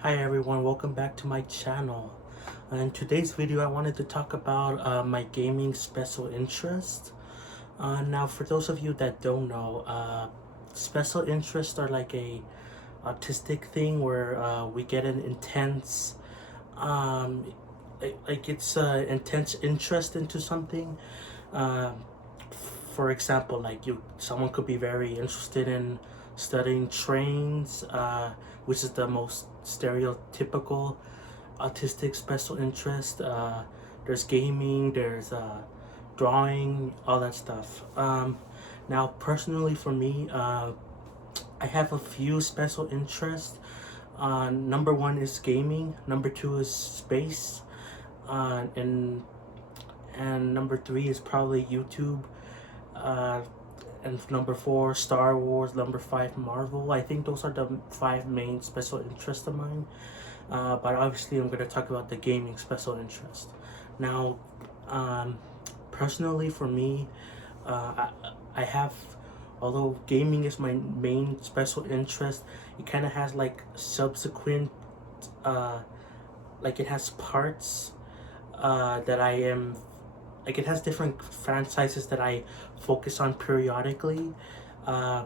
Hi everyone, welcome back to my channel. In today's video I wanted to talk about my gaming special interest. Now for those of you that don't know, special interests are like a autistic thing where we get an intense um, it's intense interest into something. Um, for example, someone could be very interested in studying trains, which is the most stereotypical autistic special interest. There's gaming, there's drawing, all that stuff. Now, personally, for me, I have a few special interests. Number one is gaming. Number two is space. And number three is probably YouTube. Uh, and number four, Star Wars. Number five, Marvel. I think those are the five main special interests of mine. But obviously, I'm going to talk about the gaming special interest. Now, personally, for me, I have, although gaming is my main special interest, it kind of has like subsequent, like it has parts that I am like it has different franchises that I focus on periodically. Uh,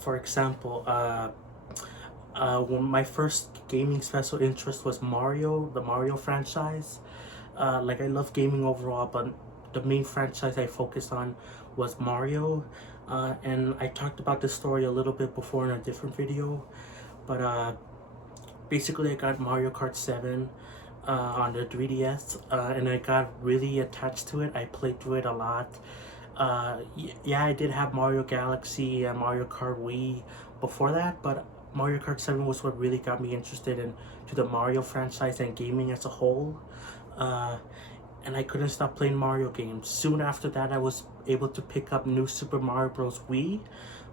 for example, when my first gaming special interest was Mario, the Mario franchise. Like I love gaming overall, but the main franchise I focused on was Mario. And I talked about this story a little bit before in a different video, but basically I got Mario Kart 7 on the 3DS, and I got really attached to it. I played through it a lot. Yeah, I did have Mario Galaxy and Mario Kart Wii before that, but Mario Kart 7 was what really got me interested in to the Mario franchise and gaming as a whole. Uh, and I couldn't stop playing Mario games. Soon after that, I was able to pick up New Super Mario Bros. Wii,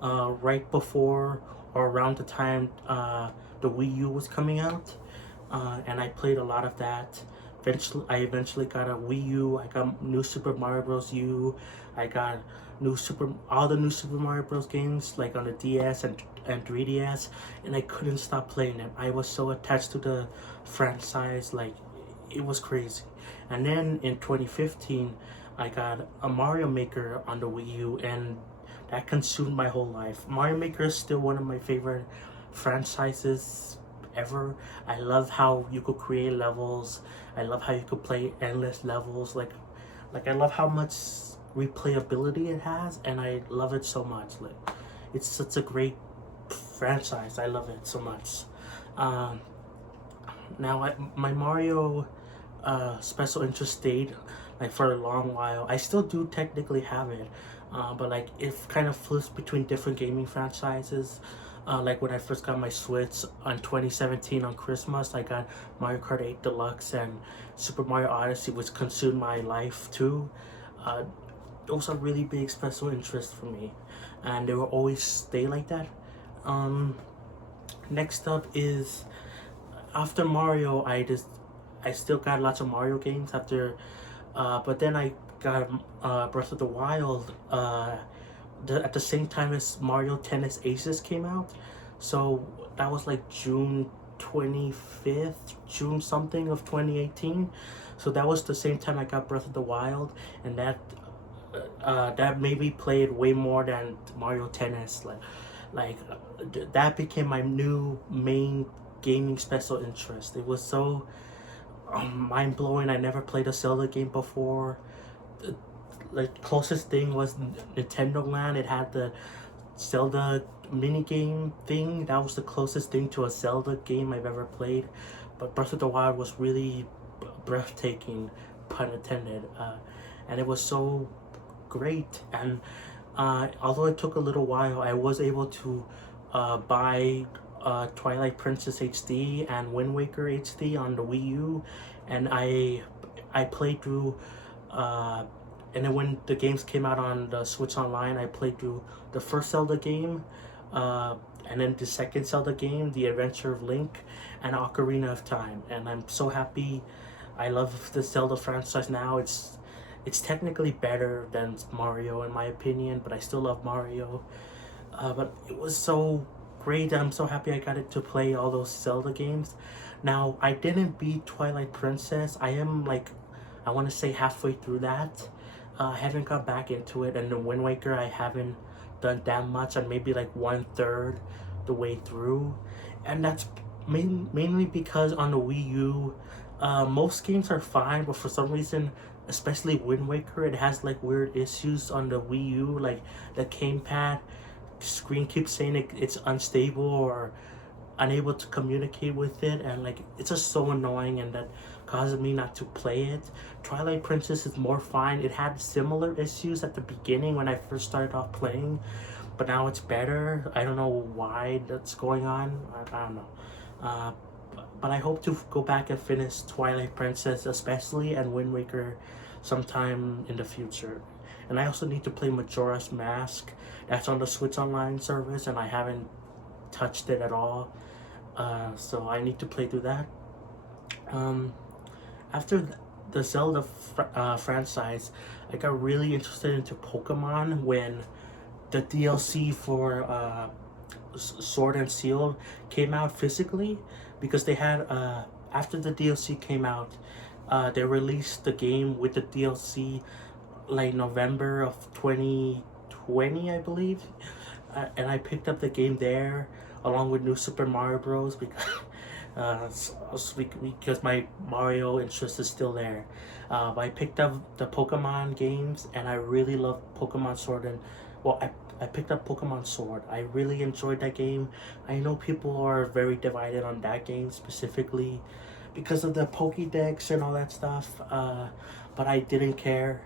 right before or around the time the Wii U was coming out, and I played a lot of that. I eventually got a Wii U. I got New Super Mario Bros. U. I got all the New Super Mario Bros. Games like on the DS and 3DS, and I couldn't stop playing them. I was so attached to the franchise, like it was crazy. And then in 2015, I got a Mario Maker on the Wii U, and that consumed my whole life. Mario Maker is still one of my favorite franchises ever. I love how you could create levels. I love how you could play endless levels. Like I love how much replayability it has, and I love it so much. Like it's such a great franchise. I love it so much. Um, Now my Mario special interest stayed like for a long while. I still do technically have it, but like it kind of flips between different gaming franchises. Like when I first got my Switch on 2017 on Christmas, I got Mario Kart 8 Deluxe and Super Mario Odyssey, which consumed my life too. Uh, those are really big special interests for me, and they will always stay like that. Um, Next up is after Mario, I still got lots of Mario games after, but then I got Breath of the Wild at the same time as Mario Tennis Aces came out, so that was like June 25th, June something of 2018. So that was the same time I got Breath of the Wild, and that made me play it way more than Mario Tennis. That became my new main gaming special interest. It was so mind blowing. I never played a Zelda game before. The like closest thing was Nintendo Land. It had the Zelda mini game thing. That was the closest thing to a Zelda game I've ever played. But Breath of the Wild was really breathtaking, pun intended, and it was so great. And although it took a little while, I was able to buy Twilight Princess HD and Wind Waker HD on the Wii U, and I played through. And then when the games came out on the Switch Online, I played through the first Zelda game, and then the second Zelda game, The Adventure of Link, and Ocarina of Time. And I'm so happy. I love the Zelda franchise now. It's technically better than Mario in my opinion, but I still love Mario. But it was so great. I'm so happy I got it to play all those Zelda games. Now, I didn't beat Twilight Princess. I am like, I want to say halfway through that. I haven't got back into it, and the Wind Waker I haven't done that much. I'm maybe like 1/3 the way through, and that's mainly because on the Wii U, most games are fine, but for some reason, especially Wind Waker, it has like weird issues on the Wii U, like the gamepad screen keeps saying it's unstable or unable to communicate with it, and like it's just so annoying, and that causes me not to play it. Twilight Princess is more fine. It had similar issues at the beginning when I first started off playing, but now it's better. I don't know why that's going on. I don't know. uh, but I hope to go back and finish Twilight Princess especially, and Wind Waker sometime in the future. And I also need to play Majora's Mask. That's on the Switch Online service, and I haven't touched it at all. So I need to play through that. Um, After the Zelda franchise, I got really interested into Pokemon when the DLC for Sword and Shield came out physically, because they had after the DLC came out, they released the game with the DLC like November of 2020, I believe. And I picked up the game there along with New Super Mario Bros. Because because my Mario interest is still there. But I picked up the Pokemon games, and I really love Pokemon Sword and well, I picked up Pokemon Sword. I really enjoyed that game. I know people are very divided on that game specifically because of the Pokédex and all that stuff. But I didn't care.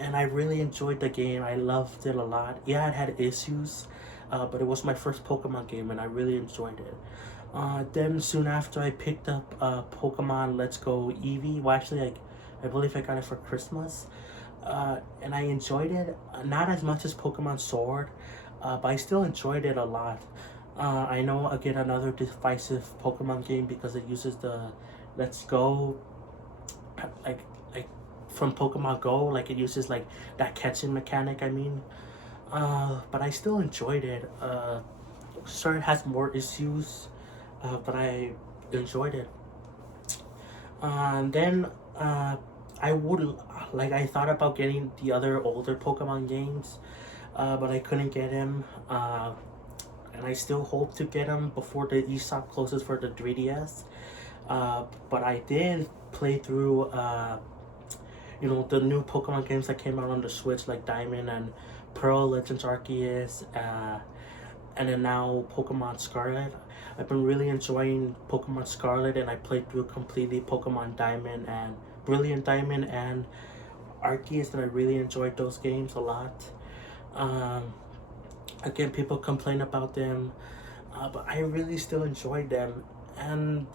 And I really enjoyed the game. I loved it a lot. Yeah, it had issues, but it was my first Pokemon game, and I really enjoyed it. Then soon after, I picked up Pokemon Let's Go Eevee. Well, actually, I believe I got it for Christmas, and I enjoyed it. Not as much as Pokemon Sword, but I still enjoyed it a lot. I know, again, another divisive Pokemon game because it uses the Let's Go, like from Pokemon Go, like it uses like that catching mechanic. I mean, but I still enjoyed it. Sure, it has more issues, but I enjoyed it. Then I would I thought about getting the other older Pokemon games, but I couldn't get them. And I still hope to get them before the eShop closes for the 3DS. But I did play through the new Pokemon games that came out on the Switch, like Diamond and Pearl, Legends Arceus, and then now Pokemon Scarlet. I've been really enjoying Pokemon Scarlet, and I played through completely Pokemon Diamond and Brilliant Diamond and Arceus, and I really enjoyed those games a lot. Again, people complain about them, but I really still enjoyed them. And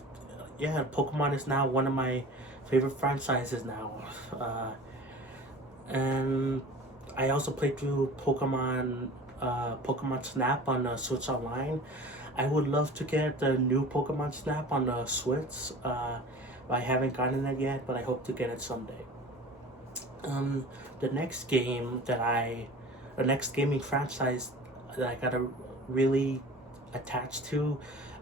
yeah, Pokemon is now one of my favorite franchises now. And I also played through Pokemon Snap on the Switch Online. I would love to get the new Pokemon Snap on the Switch. I haven't gotten it yet, but I hope to get it someday. The next gaming franchise that I got really attached to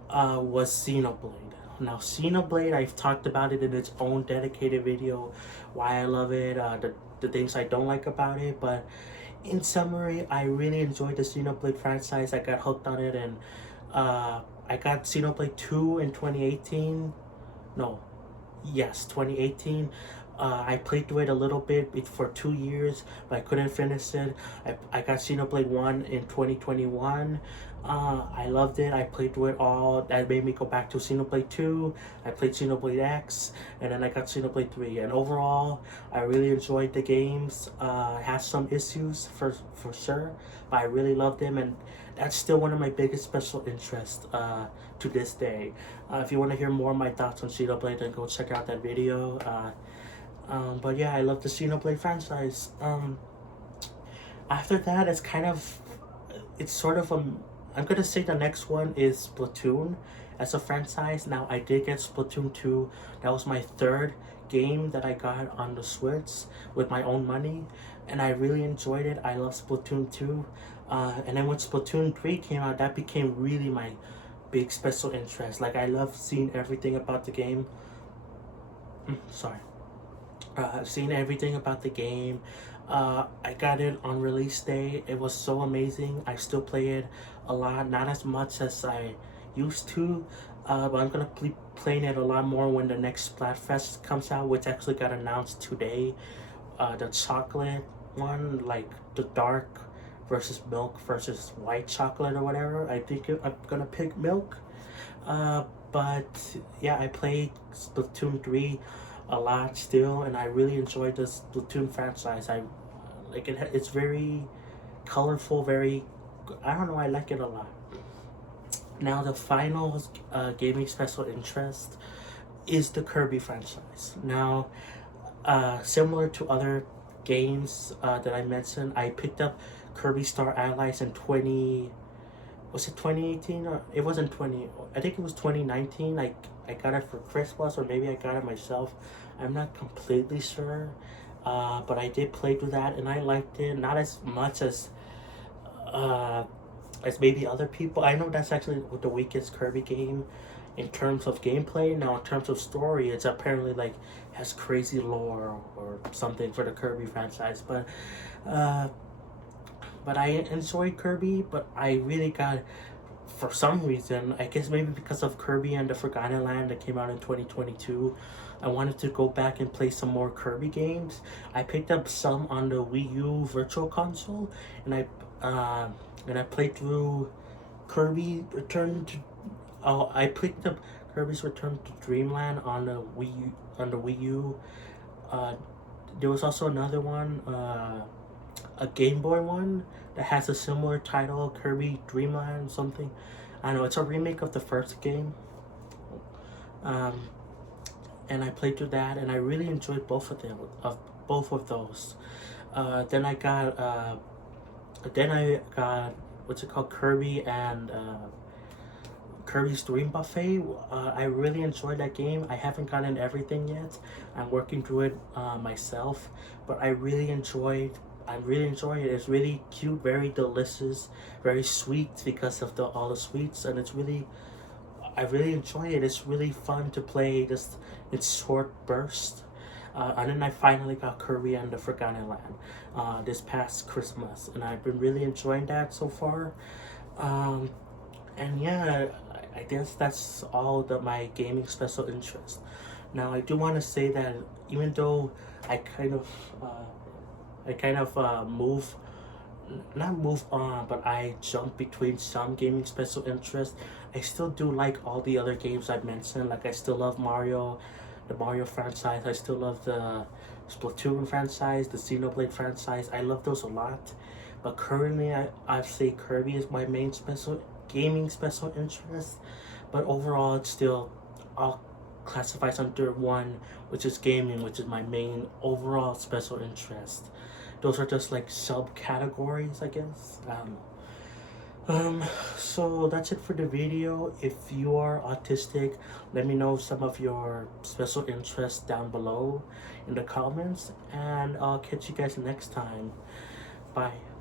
was Xenoblade. Now, Xenoblade, I've talked about it in its own dedicated video, why I love it, the things I don't like about it, but in summary, I really enjoyed the Xenoblade franchise. I got hooked on it, and I got Xenoblade 2 in 2018. No, yes, 2018. I played through it a little bit for 2 years, but I couldn't finish it. I got Xenoblade 1 in 2021. I loved it. I played through it all. That made me go back to Xenoblade 2. I played Xenoblade X, and then I got Xenoblade 3. And overall, I really enjoyed the games. It has some issues for sure, but I really loved them, and that's still one of my biggest special interests to this day. If you want to hear more of my thoughts on Xenoblade, then go check out that video. But yeah, I love the Xenoblade franchise. After that, it's sort of I'm gonna say the next one is Splatoon as a franchise. Now, I did get Splatoon 2. That was my third game that I got on the Switch with my own money, and I really enjoyed it. I love Splatoon 2. And then when Splatoon 3 came out, that became really my big special interest. Like, I love seeing everything about the game. Sorry. Seeing everything about the game. I got it on release day. It was so amazing. I still play it a lot, not as much as I used to, but I'm gonna be playing it a lot more when the next Splatfest comes out, which actually got announced today. The chocolate one, like the dark versus milk versus white chocolate or whatever. I think I'm gonna pick milk. But yeah, I played Splatoon 3 a lot still, and I really enjoyed the Splatoon franchise. I like it. It's very colorful, very. I don't know. I like it a lot. Now the final gaming special interest is the Kirby franchise. Now, similar to other games that I mentioned, I picked up Kirby Star Allies in 20. Was it 2018 or it wasn't 20? I think it was 2019. I got it for Christmas, or maybe I got it myself. I'm not completely sure, but I did play through that and I liked it. Not as much as maybe other people. I know that's actually the weakest Kirby game in terms of gameplay. Now, in terms of story, it's apparently like has crazy lore or something for the Kirby franchise. But I enjoyed Kirby, but I really got, for some reason, I guess maybe because of Kirby and the Forgotten Land that came out in 2022, I wanted to go back and play some more Kirby games. I picked up some on the Wii U Virtual Console, and I played through Kirby Return to. Oh, I picked up Kirby's Return to Dreamland on the Wii U. There was also another one, a Game Boy one that has a similar title, Kirby Dreamland something. I know it's a remake of the first game. And I played through that, and I really enjoyed both of them, both of those. Then I got what's it called, Kirby and Kirby's Dream Buffet. I really enjoyed that game. I haven't gotten everything yet. I'm working through it myself, but I really enjoy it. It's really cute, very delicious, very sweet because of all the sweets, and I really enjoy it. It's really fun to play just in short bursts. And then I finally got Kirby and the Forgotten Land this past Christmas, and I've been really enjoying that so far. And yeah, I guess that's all my gaming special interest. Now, I do want to say that even though I kind of not move on, but I jump between some gaming special interests, I still do like all the other games I mentioned. Like, I still love Mario, the Mario franchise. I still love the Splatoon franchise, the Xenoblade franchise. I love those a lot. But currently, I'd say Kirby is my main gaming special interest. But overall, it's still all classifies under one, which is gaming, which is my main overall special interest. Those are just like subcategories, I guess. So that's it for the video. If you are autistic, let me know some of your special interests down below in the comments, and I'll catch you guys next time. Bye.